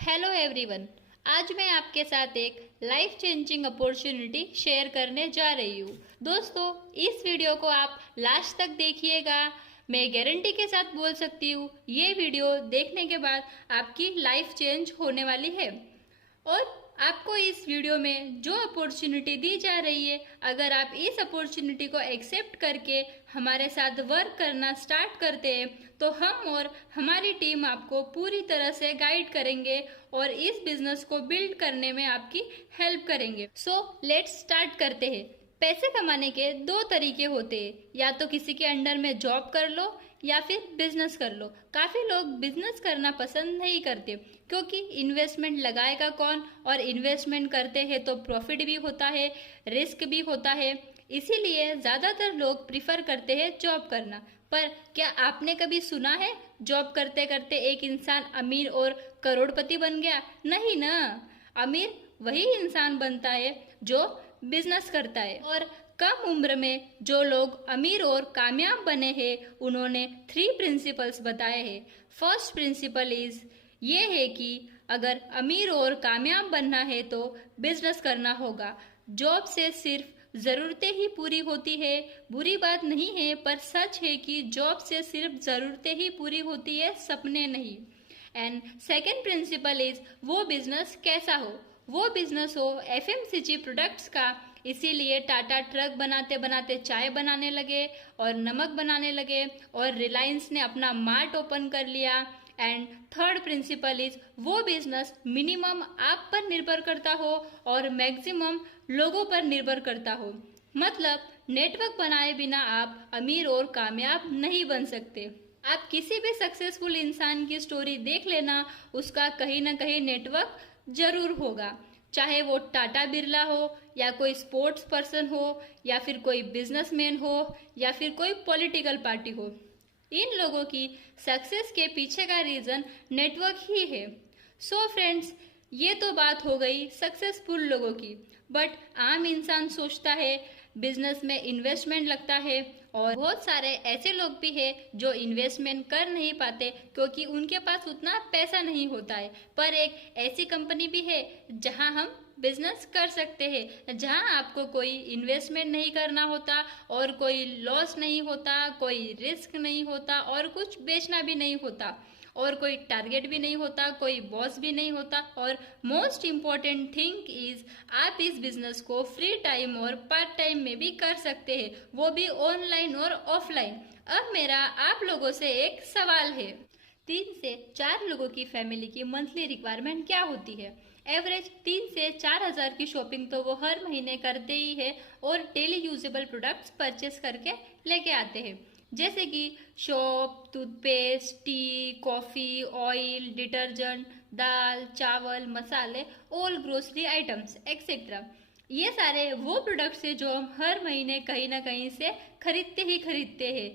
Hello everyone. आज मैं आपके साथ एक लाइफ चेंजिंग अपॉर्चुनिटी शेयर करने जा रही हूँ। दोस्तों, इस वीडियो को आप लास्ट तक देखिएगा। मैं गारंटी के साथ बोल सकती हूँ ये वीडियो देखने के बाद आपकी लाइफ चेंज होने वाली है। और आपको इस वीडियो में जो अपॉर्चुनिटी दी जा रही है, अगर आप इस अपॉर्चुनिटी को एक्सेप्ट करके हमारे साथ वर्क करना स्टार्ट करते हैं तो हम और हमारी टीम आपको पूरी तरह से गाइड करेंगे और इस बिजनेस को बिल्ड करने में आपकी हेल्प करेंगे। सो लेट्स स्टार्ट करते हैं। पैसे कमाने के दो तरीके होते हैं, या तो किसी के अंडर में जॉब कर लो या फिर बिजनेस कर लो। काफी लोग बिजनेस करना पसंद नहीं करते क्योंकि इन्वेस्टमेंट लगाएगा कौन, और इन्वेस्टमेंट करते हैं तो प्रॉफिट भी होता है, रिस्क भी होता है। इसीलिए ज्यादातर लोग प्रिफर करते हैं जॉब करना। पर क्या आपने कभी सुना है जॉब करते करते एक इंसान अमीर और करोड़पति बन गया? नहीं ना। अमीर वही इंसान बनता है जो बिजनेस करता है। और कम उम्र में जो लोग अमीर और कामयाब बने हैं उन्होंने 3 प्रिंसिपल्स बताए हैं। फर्स्ट प्रिंसिपल ये है कि अगर अमीर और कामयाब बनना है तो बिजनेस करना होगा। जॉब से सिर्फ जरूरतें ही पूरी होती है। बुरी बात नहीं है, पर सच है कि जॉब से सिर्फ जरूरतें ही पूरी होती है, सपने नहीं। एंड सेकेंड प्रिंसिपल वो बिजनेस कैसा हो। वो बिजनेस हो एफएमसीजी प्रोडक्ट्स का। इसीलिए टाटा ट्रक बनाते बनाते चाय बनाने लगे और नमक बनाने लगे, और रिलायंस ने अपना मार्ट ओपन कर लिया। एंड थर्ड प्रिंसिपल वो बिजनेस मिनिमम आप पर निर्भर करता हो और मैक्सिमम लोगों पर निर्भर करता हो। मतलब नेटवर्क बनाए बिना आप अमीर और कामयाब नहीं बन सकते। आप किसी भी सक्सेसफुल इंसान की स्टोरी देख लेना, उसका कहीं ना कहीं नेटवर्क जरूर होगा। चाहे वो टाटा बिरला हो या कोई स्पोर्ट्स पर्सन हो या फिर कोई बिजनेसमैन हो या फिर कोई पॉलिटिकल पार्टी हो, इन लोगों की सक्सेस के पीछे का रीजन नेटवर्क ही है। सो फ्रेंड्स, ये तो बात हो गई सक्सेसफुल लोगों की। बट आम इंसान सोचता है बिजनेस में इन्वेस्टमेंट लगता है, और बहुत सारे ऐसे लोग भी हैं जो इन्वेस्टमेंट कर नहीं पाते क्योंकि उनके पास उतना पैसा नहीं होता है। पर एक ऐसी कंपनी भी है जहां हम बिजनेस कर सकते हैं, जहां आपको कोई इन्वेस्टमेंट नहीं करना होता और कोई लॉस नहीं होता, कोई रिस्क नहीं होता और कुछ बेचना भी नहीं होता, और कोई टारगेट भी नहीं होता, कोई बॉस भी नहीं होता। और मोस्ट इम्पॉर्टेंट थिंग इज आप इस बिजनेस को फ्री टाइम और पार्ट टाइम में भी कर सकते हैं, वो भी ऑनलाइन और ऑफलाइन। अब मेरा आप लोगों से एक सवाल है, 3 से 4 लोगों की फैमिली की मंथली रिक्वायरमेंट क्या होती है? एवरेज 3 से 4 हजार की शॉपिंग तो वो हर महीने करते ही है, और डेली यूजेबल प्रोडक्ट्स परचेस करके लेके आते हैं, जैसे कि soap, toothpaste, tea, coffee, oil, detergent, दाल, चावल, मसाले, ऑल ग्रोसरी आइटम्स एक्सेट्रा। ये सारे वो प्रोडक्ट्स है जो हम हर महीने कहीं ना कहीं से खरीदते ही खरीदते हैं।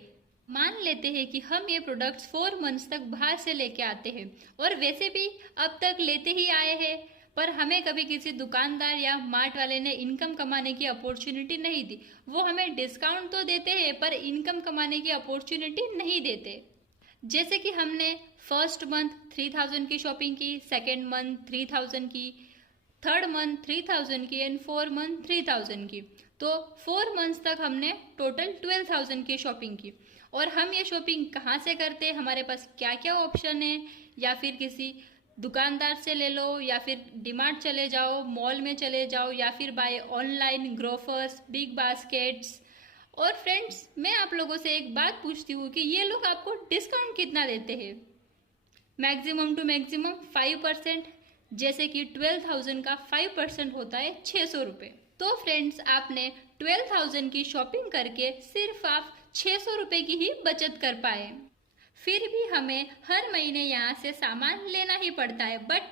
मान लेते हैं कि हम ये प्रोडक्ट्स 4 मंथ्स तक बाहर से लेके आते हैं, और वैसे भी अब तक लेते ही आए हैं, पर हमें कभी किसी दुकानदार या मार्ट वाले ने इनकम कमाने की अपॉर्चुनिटी नहीं दी। वो हमें डिस्काउंट तो देते हैं पर इनकम कमाने की अपॉर्चुनिटी नहीं देते। जैसे कि हमने फर्स्ट मंथ 3000 की शॉपिंग की, सेकेंड मंथ 3000 की, थर्ड मंथ 3000 की एंड 4 मंथ 3000 की। तो 4 मंथ्स तक हमने टोटल 12,000 की शॉपिंग की। और हम ये शॉपिंग कहाँ से करते हैं, हमारे पास क्या क्या ऑप्शन है? या फिर किसी दुकानदार से ले लो, या फिर डीमार्ट चले जाओ, मॉल में चले जाओ, या फिर buy online, Grofers, Big Baskets. और फ्रेंड्स, मैं आप लोगों से एक बात पूछती हूँ कि ये लोग आपको डिस्काउंट कितना देते हैं? Maximum to maximum 5%। जैसे कि 12,000 का 5% होता है 600 रुपये। तो फ्रेंड्स, आपने 12,000 की शॉपिंग करके सिर्फ आप 600 रुपये की ही बचत कर पाए। फिर भी हमें हर महीने यहाँ से सामान लेना ही पड़ता है। बट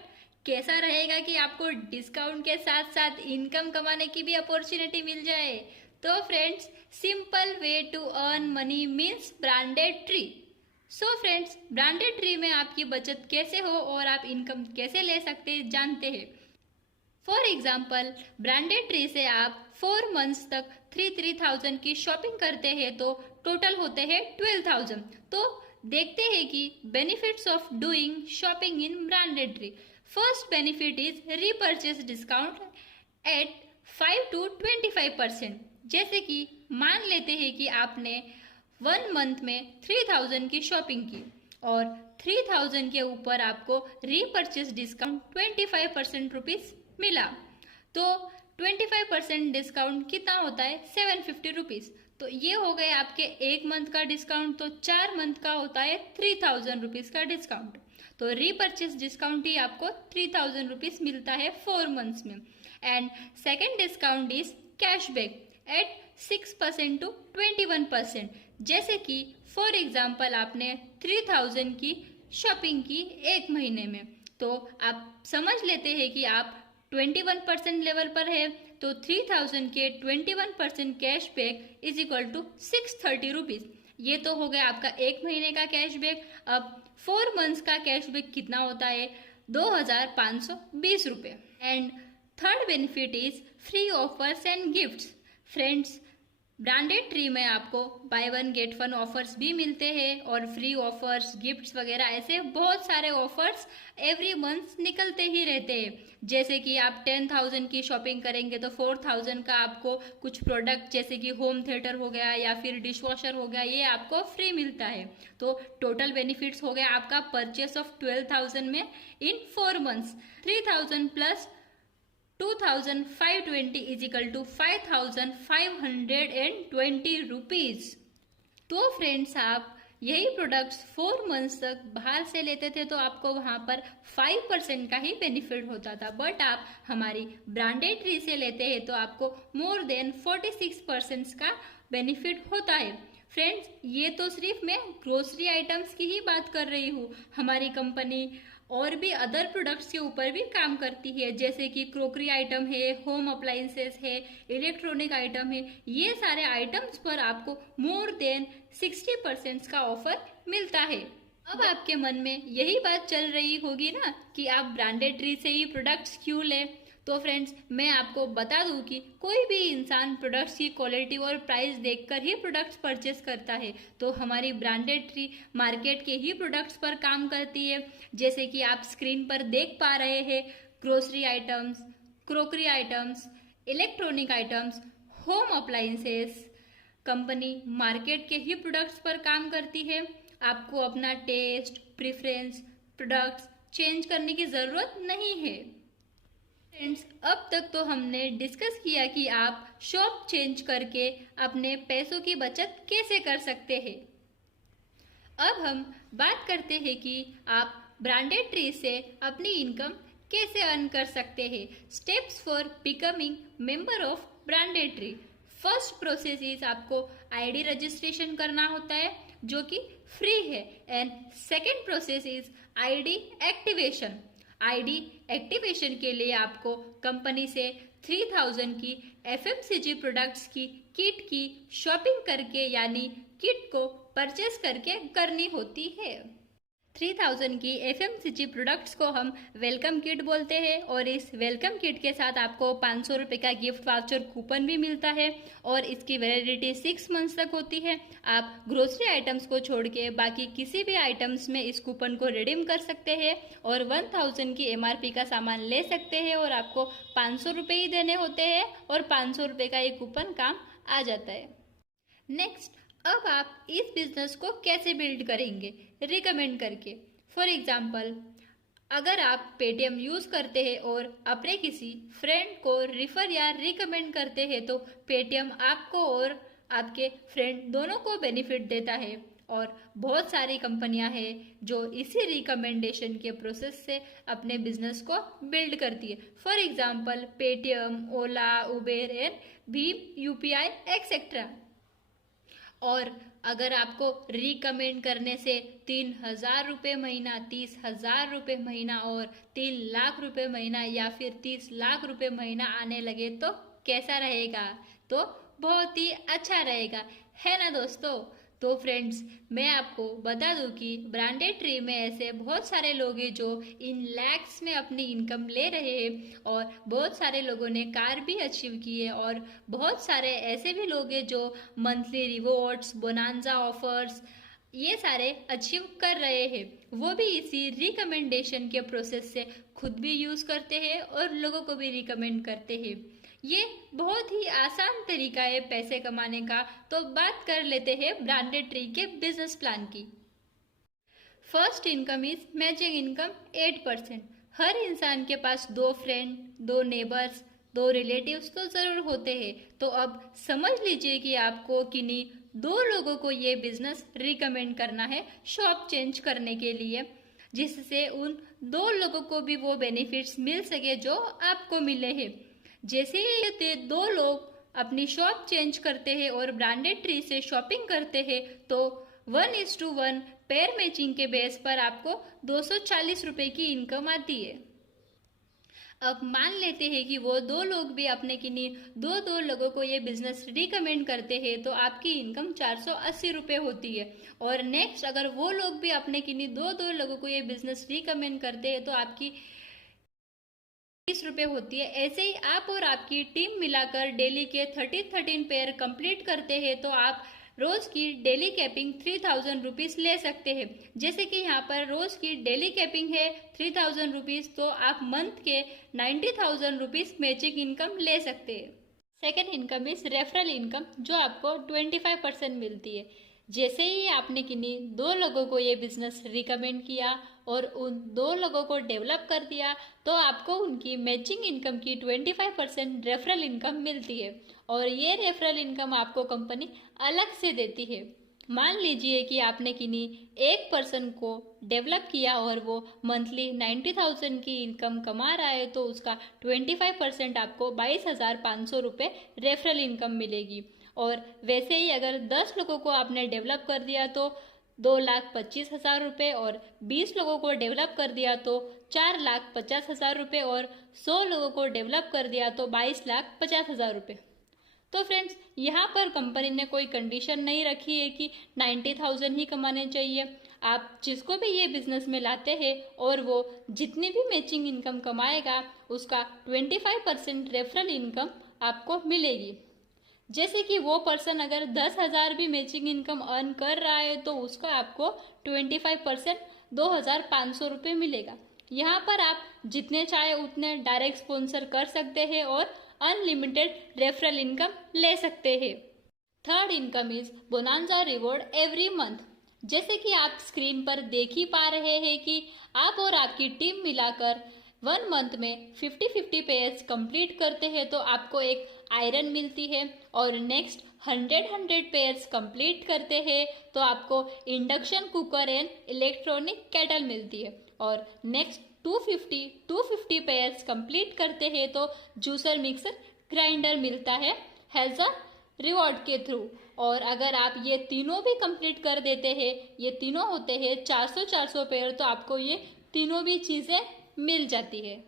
कैसा रहेगा कि आपको डिस्काउंट के साथ साथ इनकम कमाने की भी अपॉर्चुनिटी मिल जाए? तो friends, simple way to earn money means Branded Tree. So friends, Branded Tree में आपकी बचत कैसे हो और आप इनकम कैसे ले सकते हैं जानते हैं। फॉर एग्जाम्पल, ब्रांडेड ट्री से आप 4 मंथ्स तक 3,000 की शॉपिंग करते हैं तो टोटल होते हैं 12,000। तो देखते हैं कि benefits of doing shopping in Branded Tree. First benefit is repurchase discount at 5 to 25%। जैसे कि मान लेते हैं कि आपने 1 मंथ में 3000 की शॉपिंग की और 3000 के ऊपर आपको रीपर्चेस डिस्काउंट 25% रुपीज मिला, तो 25% डिस्काउंट कितना होता है 750 रुपीज। तो ये हो गए आपके 1 मंथ का डिस्काउंट, तो 4 मंथ का होता है 3000 रुपीज का डिस्काउंट। तो रीपर्चेस डिस्काउंट ही आपको 3000 रुपीज मिलता है 4 मंथ्स में। And second discount is cashback at 6% to 21%। जैसे कि फॉर एग्जाम्पल आपने 3000 की शॉपिंग की 1 महीने में, तो आप समझ लेते हैं कि आप 21% लेवल पर है, तो 3000 के 21% cashback is equal to 630 rupees. ये तो हो गया आपका 1 महीने का कैशबैक। अब 4 मंथ्स का कैशबैक कितना होता है 2520 रुपये। And third benefit is free offers and gifts. Friends, Branded Tree में आपको बाय 1 गेट 1 ऑफर्स भी मिलते हैं और फ्री ऑफर्स, गिफ्ट्स वगैरह ऐसे बहुत सारे ऑफर्स एवरी मंथ निकलते ही रहते हैं। जैसे कि आप 10,000 की शॉपिंग करेंगे तो 4,000 का आपको कुछ प्रोडक्ट जैसे कि होम थिएटर हो गया या फिर डिश वॉशर हो गया, ये आपको फ्री मिलता है। तो टोटल बेनिफिट्स हो गया आपका परचेस ऑफ 12,000 में in 4 months 3,000 plus 2520 is equal to 5520 rupees. तो फ्रेंड्स, आप यही प्रोडक्ट्स 4 मंथ्स तक बाहर से लेते थे तो आपको वहां पर 5% का ही बेनिफिट होता था, बट आप हमारी ब्रांडेड ट्री से लेते हैं तो आपको मोर देन 46% का बेनिफिट होता है। फ्रेंड्स, ये तो सिर्फ मैं ग्रोसरी आइटम्स की ही बात कर रही हूँ। हमारी कंपनी और भी अदर प्रोडक्ट्स के ऊपर भी काम करती है, जैसे कि क्रोकरी आइटम है, होम अप्लायंसेस है, इलेक्ट्रॉनिक आइटम है। ये सारे आइटम्स पर आपको मोर देन 60% का ऑफर मिलता है। अब आपके मन में यही बात चल रही होगी ना कि आप ब्रांडेड ट्री से ही प्रोडक्ट्स क्यों लें। तो फ्रेंड्स, मैं आपको बता दूं कि कोई भी इंसान प्रोडक्ट्स की क्वालिटी और प्राइस देखकर ही प्रोडक्ट्स परचेस करता है। तो हमारी ब्रांडेड ट्री मार्केट के ही प्रोडक्ट्स पर काम करती है, जैसे कि आप स्क्रीन पर देख पा रहे हैं, grocery items, crockery items, electronic items, home appliances. Company market के ही प्रोडक्ट्स पर काम करती है। आपको अपना टेस्ट, प्रेफरेंस, प्रोडक्ट्स चेंज करने की ज़रूरत नहीं है। फ्रेंड्स, अब तक तो हमने डिस्कस किया कि आप शॉप चेंज करके अपने पैसों की बचत कैसे कर सकते हैं। अब हम बात करते हैं कि आप ब्रांडेड ट्री से अपनी इनकम कैसे अर्न कर सकते हैं। Steps for becoming member of branded Tree. First process is आपको आईडी रजिस्ट्रेशन करना होता है जो कि फ्री है। And second process is ID activation. ID activation के लिए आपको कंपनी से 3000 की एफएमसीजी प्रोडक्ट्स की किट की शॉपिंग करके यानी किट को परचेस करके करनी होती है। 3000 की एफएमसीजी प्रोडक्ट्स को हम वेलकम किट बोलते हैं और इस वेलकम किट के साथ आपको 500 रुपये का गिफ्ट वाउचर कूपन भी मिलता है और इसकी वैलिडिटी 6 मंथ्स तक होती है। आप ग्रोसरी आइटम्स को छोड़ के बाकी किसी भी आइटम्स में इस कूपन को रिडीम कर सकते हैं और 1000 की एमआरपी का सामान ले सकते हैं और आपको 500 रुपये ही देने होते हैं और 500 रुपये का ये कूपन काम आ जाता है। नेक्स्ट, अब आप इस बिजनेस को कैसे बिल्ड करेंगे रिकमेंड करके। फॉर एग्जाम्पल, अगर आप पेटीएम यूज़ करते हैं और अपने किसी फ्रेंड को रिफ़र या रिकमेंड करते हैं तो पेटीएम आपको और आपके फ्रेंड दोनों को बेनिफिट देता है। और बहुत सारी कंपनियां हैं जो इसी रिकमेंडेशन के प्रोसेस से अपने बिजनेस को बिल्ड करती है। For example, Paytm, Ola, Uber and Bhim, UPI etcetera. और अगर आपको रिकमेंड करने से 3,000 रुपये महीना, 30,000 रुपये महीना और 3 लाख रुपये महीना या फिर 30 लाख रुपये महीना आने लगे तो कैसा रहेगा? तो बहुत ही अच्छा रहेगा, है ना दोस्तों। तो फ्रेंड्स, मैं आपको बता दूं कि ब्रांडेड ट्री में ऐसे बहुत सारे लोग हैं जो इन लैक्स में अपनी इनकम ले रहे हैं और बहुत सारे लोगों ने कार भी अचीव की है और बहुत सारे ऐसे भी लोग हैं जो मंथली रिवॉर्ड्स, बोनांजा ऑफर्स, ये सारे अचीव कर रहे हैं, वो भी इसी रिकमेंडेशन के प्रोसेस से खुद भी यूज़ करते हैं और लोगों को भी रिकमेंड करते हैं। ये बहुत ही आसान तरीका है पैसे कमाने का। तो बात कर लेते हैं ब्रांडेड ट्री के बिजनेस प्लान की। First income is matching income 8%। हर इंसान के पास 2 फ्रेंड, 2 नेबर्स, 2 रिलेटिव्स तो ज़रूर होते हैं। तो अब समझ लीजिए कि आपको किन्हीं 2 लोगों को ये बिजनेस रिकमेंड करना है शॉप चेंज करने के लिए, जिससे उन 2 लोगों को भी वो बेनिफिट्स मिल सके जो आपको मिले हैं। जैसे ही ये 2 लोग अपनी शॉप चेंज करते हैं और ब्रांडेड ट्री से शॉपिंग करते हैं तो 1:1 पेयर मैचिंग के बेस पर आपको 240 रुपए की इनकम आती है। अब मान लेते हैं कि वो 2 लोग भी अपने किन्हीं 2 लोगों को ये बिजनेस रिकमेंड करते हैं तो आपकी इनकम 480 रुपये होती है। और नेक्स्ट अगर वो लोग भी अपने किन्हीं 2 लोगों को ये बिजनेस रिकमेंड करते हैं तो आपकी 30 रुपये होती है। ऐसे ही आप और आपकी टीम मिलाकर डेली के 13 पेयर कंप्लीट करते हैं तो आप रोज की डेली कैपिंग 3000 रुपीज ले सकते हैं। जैसे कि यहाँ पर रोज की डेली कैपिंग है 3000 रुपीज, तो आप मंथ के 90,000 रुपीज मैचिंग इनकम ले सकते हैं। Second income is referral income, जो आपको 25% मिलती है। जैसे ही आपने किन्हीं 2 लोगों को ये बिजनेस रिकमेंड किया और उन 2 लोगों को डेवलप कर दिया तो आपको उनकी मैचिंग इनकम की 25% रेफरल इनकम मिलती है। और ये रेफरल इनकम आपको कंपनी अलग से देती है। मान लीजिए कि आपने किन्हीं एक पर्सन को डेवलप किया और वो मंथली 90,000 की इनकम कमा रहा है तो उसका 25% आपको 22,500 रुपये रेफरल इनकम मिलेगी। और वैसे ही अगर 10 लोगों को आपने डेवलप कर दिया तो 2,25,000 रुपये, और 20 लोगों को डेवलप कर दिया तो 4,50,000 रुपये, और 100 लोगों को डेवलप कर दिया तो 22,50,000 रुपये। तो फ्रेंड्स, यहाँ पर कंपनी ने कोई कंडीशन नहीं रखी है कि 90,000 ही कमाने चाहिए। आप जिसको भी ये बिजनेस में लाते हैं और वो जितनी भी मैचिंग इनकम कमाएगा उसका 25% रेफरल इनकम आपको मिलेगी। जैसे कि वो पर्सन अगर 10,000 भी मैचिंग इनकम अर्न कर रहा है तो उसका आपको 25% 2,500 रुपये मिलेगा। यहाँ पर आप जितने चाहे उतने डायरेक्ट स्पॉन्सर कर सकते हैं और अनलिमिटेड रेफरल इनकम ले सकते हैं। Third income is bonanza reward every month. जैसे कि आप स्क्रीन पर देख ही पा रहे हैं कि आप और आपकी टीम मिलाकर 1 मंथ में 50-50 पेयर्स कंप्लीट करते हैं तो आपको एक आयरन मिलती है, और नेक्स्ट 100 पेयर्स कंप्लीट करते हैं तो आपको induction cooker and electronic kettle मिलती है, और नेक्स्ट 250 पेयर्स कंप्लीट करते हैं तो जूसर मिक्सर ग्राइंडर मिलता है हैज अ रिवॉर्ड के थ्रू। और अगर आप ये तीनों भी कंप्लीट कर देते हैं, ये तीनों होते हैं 400 पेयर, तो आपको ये तीनों भी चीज़ें मिल जाती है।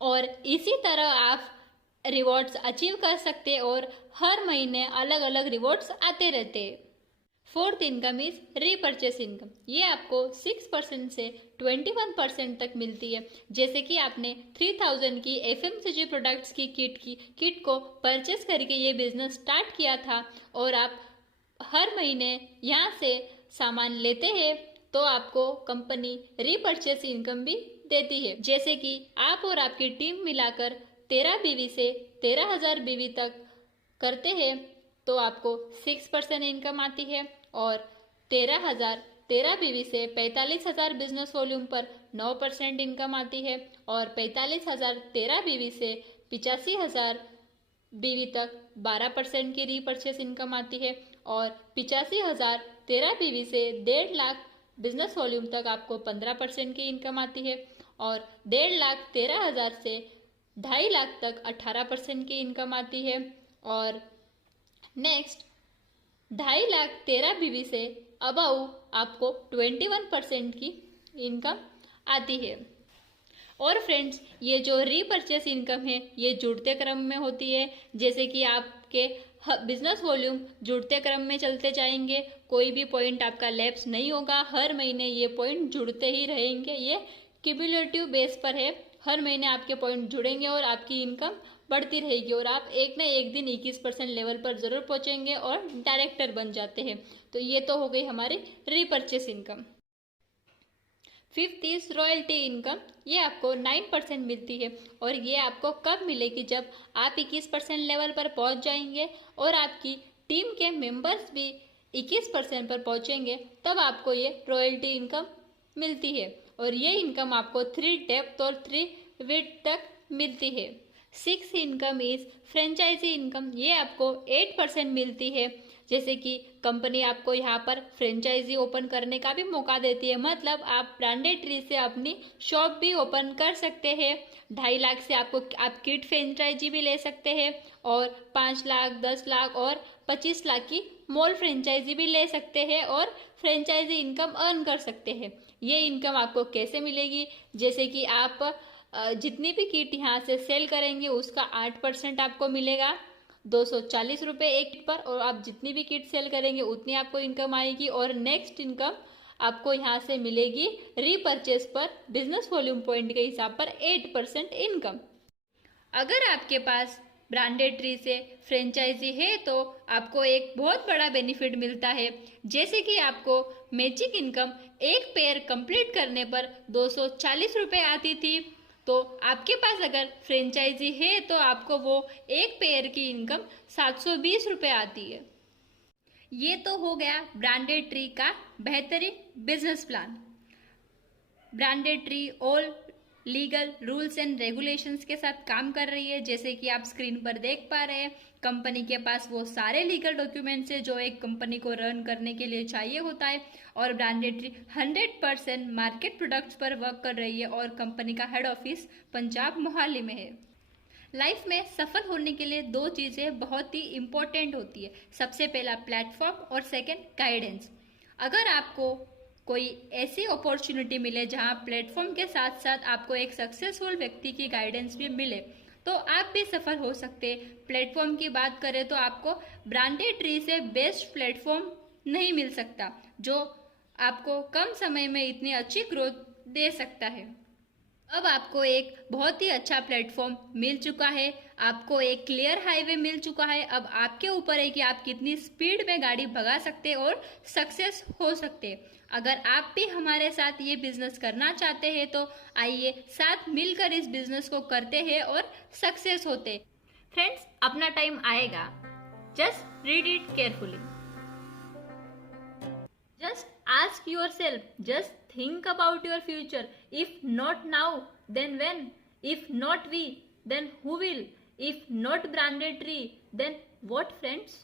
और इसी तरह आप रिवॉर्ड्स अचीव कर सकते और हर महीने अलग अलग रिवॉर्ड्स आते रहते हैं। Fourth income is repurchase income. ये आपको 6% से 21% तक मिलती है। जैसे कि आपने 3000 की FMCG प्रोडक्ट्स की किट को परचेस करके ये बिजनेस स्टार्ट किया था और आप हर महीने यहाँ से सामान लेते हैं तो आपको कंपनी रीपर्चेस इनकम भी देती है। जैसे कि आप और आपकी टीम मिलाकर 13 बीवी से 13,000 बीवी तक करते हैं तो आपको 6% इनकम आती है, और 13 बीवी से 45,000 बिजनेस वॉल्यूम पर 9% इनकम आती है, और 45,000 13 बीवी से 85,000 बीवी तक 12% की रीपर्चेस इनकम आती है, और 85,000 13 बीवी से 1.5 लाख बिजनेस वॉल्यूम तक आपको 15% की इनकम आती है, और 1,13,000 से 2.5 लाख तक 18% की इनकम आती है, और नेक्स्ट 2.5 लाख 13 बीवी से अबाउ आपको 21% की इनकम आती है। और फ्रेंड्स, ये जो रीपर्चेस इनकम है ये जुड़ते क्रम में होती है। जैसे कि आपके बिजनेस वॉल्यूम जुड़ते क्रम में चलते जाएंगे, कोई भी पॉइंट आपका लैप्स नहीं होगा, हर महीने ये पॉइंट जुड़ते ही रहेंगे। ये क्यूमुलेटिव बेस पर है, हर महीने आपके पॉइंट जुड़ेंगे और आपकी इनकम बढ़ती रहेगी और आप एक ना एक दिन 21% लेवल पर ज़रूर पहुंचेंगे और डायरेक्टर बन जाते हैं। तो ये तो हो गई हमारी repurchase income. Fifth is royalty income. ये आपको 9% मिलती है और ये आपको कब मिलेगी, जब आप 21% लेवल पर पहुंच जाएंगे और आपकी टीम के मेंबर्स भी 21% पर पहुंचेंगे, तब आपको ये रॉयल्टी इनकम मिलती है और ये इनकम आपको 3 डेप्थ और 3 विड्थ तक मिलती है। Six income is franchise income. ये आपको 8% मिलती है। जैसे कि कंपनी आपको यहाँ पर फ्रेंचाइजी ओपन करने का भी मौका देती है, मतलब आप ब्रांडेड ट्री से अपनी शॉप भी ओपन कर सकते हैं। 2.5 लाख से आपको आप किड फ्रेंचाइजी भी ले सकते हैं और 5 लाख, 10 लाख और 25 लाख की मॉल फ्रेंचाइजी भी ले सकते हैं और फ्रेंचाइजी इनकम अर्न कर सकते हैं। ये इनकम आपको कैसे मिलेगी, जैसे कि आप जितनी भी किट यहाँ से सेल करेंगे उसका 8% आपको मिलेगा, 240 रुपये एक किट पर, और आप जितनी भी किट सेल करेंगे उतनी आपको इनकम आएगी। और नेक्स्ट इनकम आपको यहाँ से मिलेगी रीपरचेस पर बिजनेस वॉल्यूम पॉइंट के हिसाब पर 8% इनकम। अगर आपके पास ब्रांडेड ट्री से फ्रेंचाइजी है तो आपको एक बहुत बड़ा बेनिफिट मिलता है, जैसे कि आपको मैजिक इनकम एक पेयर कंप्लीट करने पर 240 रुपये आती थी, तो आपके पास अगर फ्रेंचाइजी है तो आपको वो एक पेयर की इनकम 720 रुपये आती है। ये तो हो गया ब्रांडेड ट्री का बेहतरीन business plan. Branded tree all legal rules and regulations के साथ काम कर रही है, जैसे कि आप स्क्रीन पर देख पा रहे हैं। कंपनी के पास वो सारे लीगल डॉक्यूमेंट्स है जो एक कंपनी को रन करने के लिए चाहिए होता है और ब्रांडेड ट्री 100% मार्केट प्रोडक्ट्स पर वर्क कर रही है और कंपनी का हेड ऑफिस पंजाब मोहाली में है। लाइफ में सफल होने के लिए 2 चीज़ें बहुत ही इम्पोर्टेंट होती है। सबसे पहला प्लेटफॉर्म और सेकंड गाइडेंस। अगर आपको कोई ऐसी अपॉर्चुनिटी मिले जहां प्लेटफॉर्म के साथ साथ आपको एक सक्सेसफुल व्यक्ति की गाइडेंस भी मिले तो आप भी सफल हो सकते हैं। प्लेटफॉर्म की बात करें तो आपको ब्रांडेड ट्री से बेस्ट प्लेटफॉर्म नहीं मिल सकता जो आपको कम समय में इतनी अच्छी ग्रोथ दे सकता है। अब आपको एक बहुत ही अच्छा प्लेटफॉर्म मिल चुका है, आपको एक क्लियर हाईवे मिल चुका है। अब आपके ऊपर है कि आप कितनी स्पीड में गाड़ी भगा सकते हैं और सक्सेस हो सकते हैं। अगर आप भी हमारे साथ ये बिजनेस करना चाहते हैं तो आइए साथ मिलकर इस बिजनेस को करते हैं और सक्सेस होते। फ्रेंड्स, अपना टाइम आएगा, just read it carefully. Just ask yourself, just think about your future. If not now, then when? If not we, then who will? If not branded tree, then what, friends?